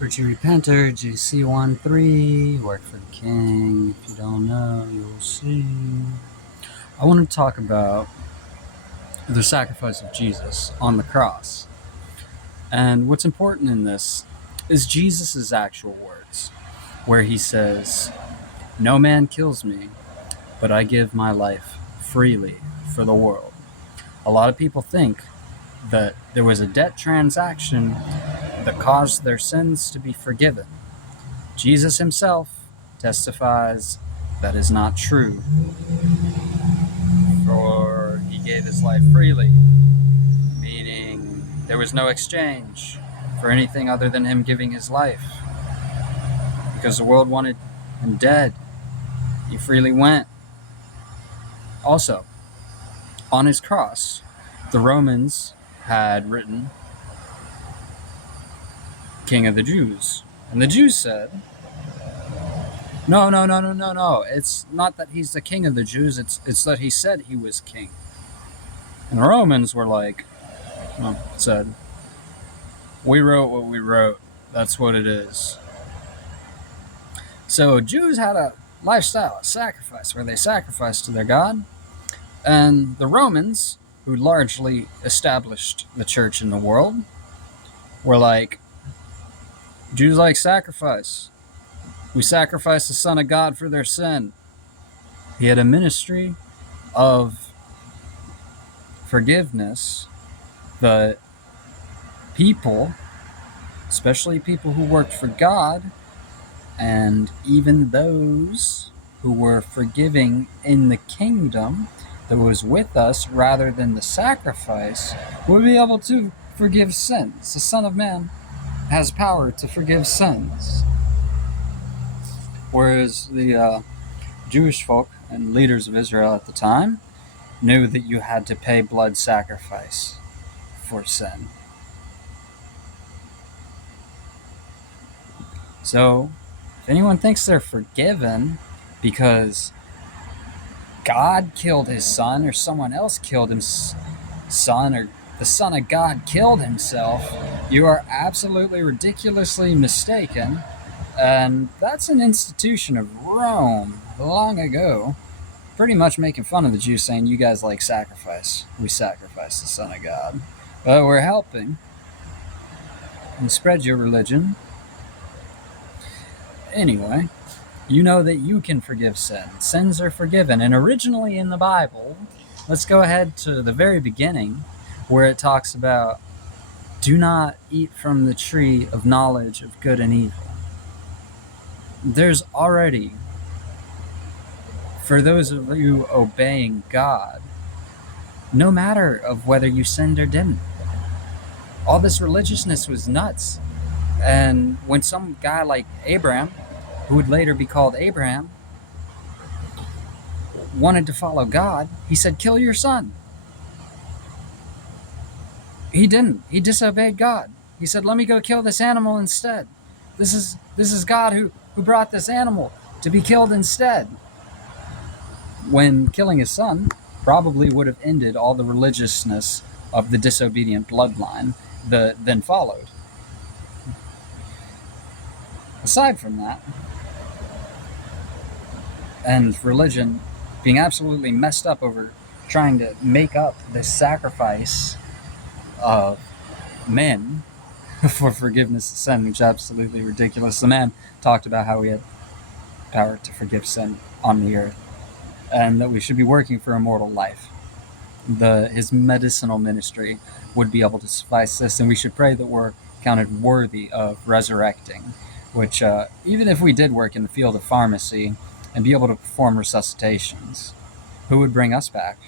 Virtue Repenter, GC13, work for the king. If you don't know, you'll see. I want to talk about the sacrifice of Jesus on the cross. And what's important in this is Jesus' actual words, where he says, "No man kills me, but I give my life freely for the world." A lot of people think that there was a debt transaction that caused their sins to be forgiven. Jesus himself testifies that is not true, for he gave his life freely, meaning there was no exchange for anything other than him giving his life. Because the world wanted him dead, he freely went. Also, on his cross, the Romans had written, "King of the Jews." And the Jews said, No. It's not that he's the king of the Jews, it's that he said he was king. And the Romans were like, said, "We wrote what we wrote. That's what it is." So Jews had a lifestyle of sacrifice where they sacrificed to their God. And the Romans, who largely established the church in the world, were like, Jews like sacrifice. We sacrifice the Son of God for their sin. He had a ministry of forgiveness that people, especially people who worked for God, and even those who were forgiving in the kingdom that was with us rather than the sacrifice, would be able to forgive sins. The Son of Man has power to forgive sins. Whereas the Jewish folk and leaders of Israel at the time knew that you had to pay blood sacrifice for sin. So, if anyone thinks they're forgiven because God killed his son, or someone else killed his son, or the Son of God killed himself, you are absolutely ridiculously mistaken. And that's an institution of Rome long ago, pretty much making fun of the Jews, saying, "You guys like sacrifice. We sacrifice the Son of God. But we're helping and spread your religion." Anyway, you know that you can forgive sin. Sins are forgiven. And originally in the Bible, let's go ahead to the very beginning, where it talks about, "Do not eat from the tree of knowledge of good and evil." There's already, for those of you obeying God, no matter of whether you sinned or didn't. All this religiousness was nuts. And when some guy like Abraham, who would later be called Abraham, wanted to follow God, he said, "Kill your son." He didn't. He disobeyed God. He said, "Let me go kill this animal instead. This is God who brought this animal to be killed instead." When killing his son probably would have ended all the religiousness of the disobedient bloodline that then followed. Aside from that, and religion being absolutely messed up over trying to make up this sacrifice of men for forgiveness of sin, which is absolutely ridiculous. The man talked about how he had power to forgive sin on the earth, and that we should be working for immortal life. His medicinal ministry would be able to suffice this, and we should pray that we're counted worthy of resurrecting, which even if we did work in the field of pharmacy and be able to perform resuscitations, who would bring us back?